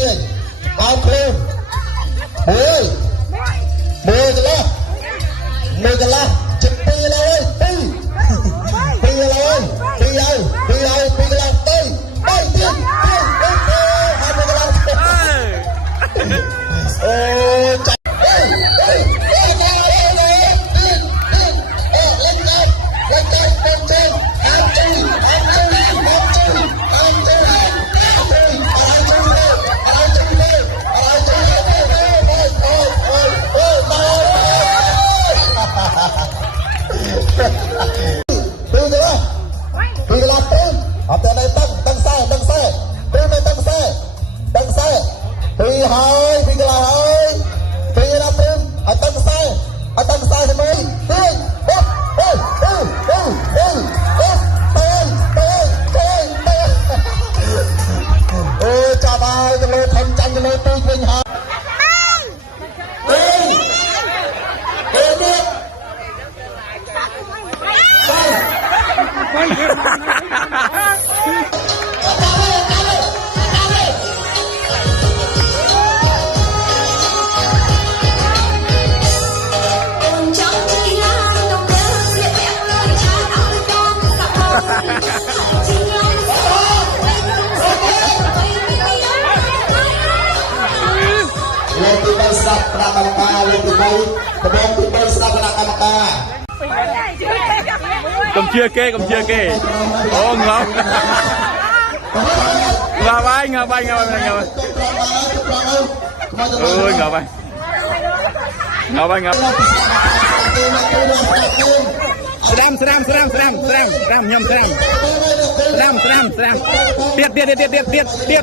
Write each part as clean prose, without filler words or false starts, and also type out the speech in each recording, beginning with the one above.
ទាញអោបខ្លួនមួយកន្លះជិតពីរហើយពីហើយកន្លះទៅហើយកន្លះទៀតអូចាអត់ទៅនៅដឹងខ្សែពីមិនដឹងខ្សែពីហើយពីកន្លះហើយពីណាព្រមអត់ដឹងខ្សែស្មីពីអូចាប់ហើយទៅលើធំចាញ់ទៅលើទូចវិញហើយស្ដាប់គណៈកម្មការលើកទី3ដំបងទី3ស្ដាប់គណៈកម្មការកុំជឿគេអូងប់ងាប់ហើយអូយងាប់ហើយស្រាំញ៉ាំស្រាំទៀតទៀត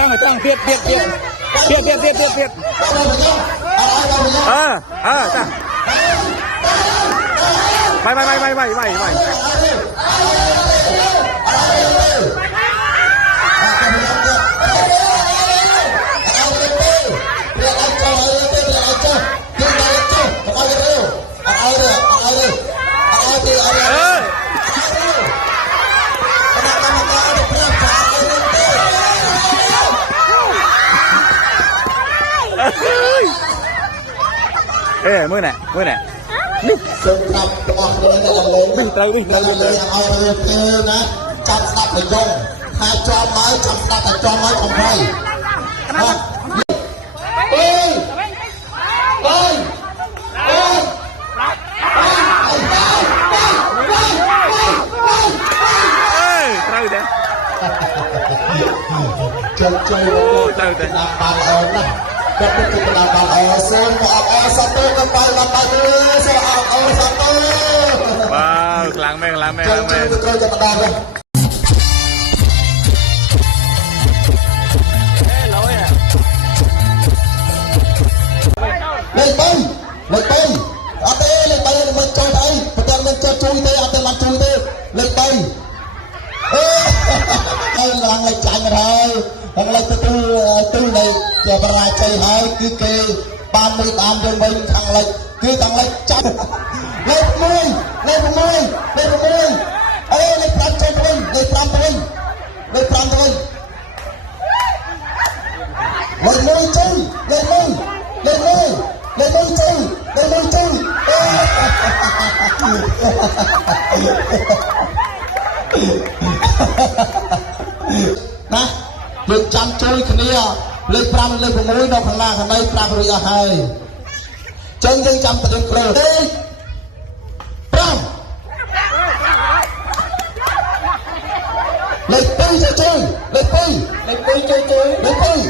ហើយត្រង់ទៀតចាបាយមើលណែនេះសូមប្រាប់បងប្អូនទាំងអស់គ្នាត្រូវឲ្យរៀបណាចាប់ស្ដាប់ប្រយងថាជាប់ហើយចាប់ស្ដាប់តែជាប់ហើយកុំភ័យត្រូវទេចូលទៅណាបានល្អណាស់ก็เป็นกิจกรรมบางออซึ่งออกสตูกันไปลำไปเลยสออกสตูว้าวกลางแม่จะจะกระดานเลยเลยไปเอาเต้เลยไปมันจอยไปประจันมันจะจุยเต้เอาเต้มันจุยเต้เลยไปหลังเลยจ่ายมาเลยหลังเลยตู้เลยจะประหลาดใจหายคือเกย์บ้านไม่ตามเดินไปทางเลยคือทางเลยจับเล่นมือเล่นพลันใจตัวเล่นพลันตัวเล่นมือจุ้ยเล่นมือจุ้ยนะเลือกจำจุ้ยคนนี้เลือกพรำเลือกผมมือดอกข้างหน้าข้างในพรำเรียให้จนยังจำประเด็นเกลือพรำเลือกปีจุ้ยเลือกปีจุ้ย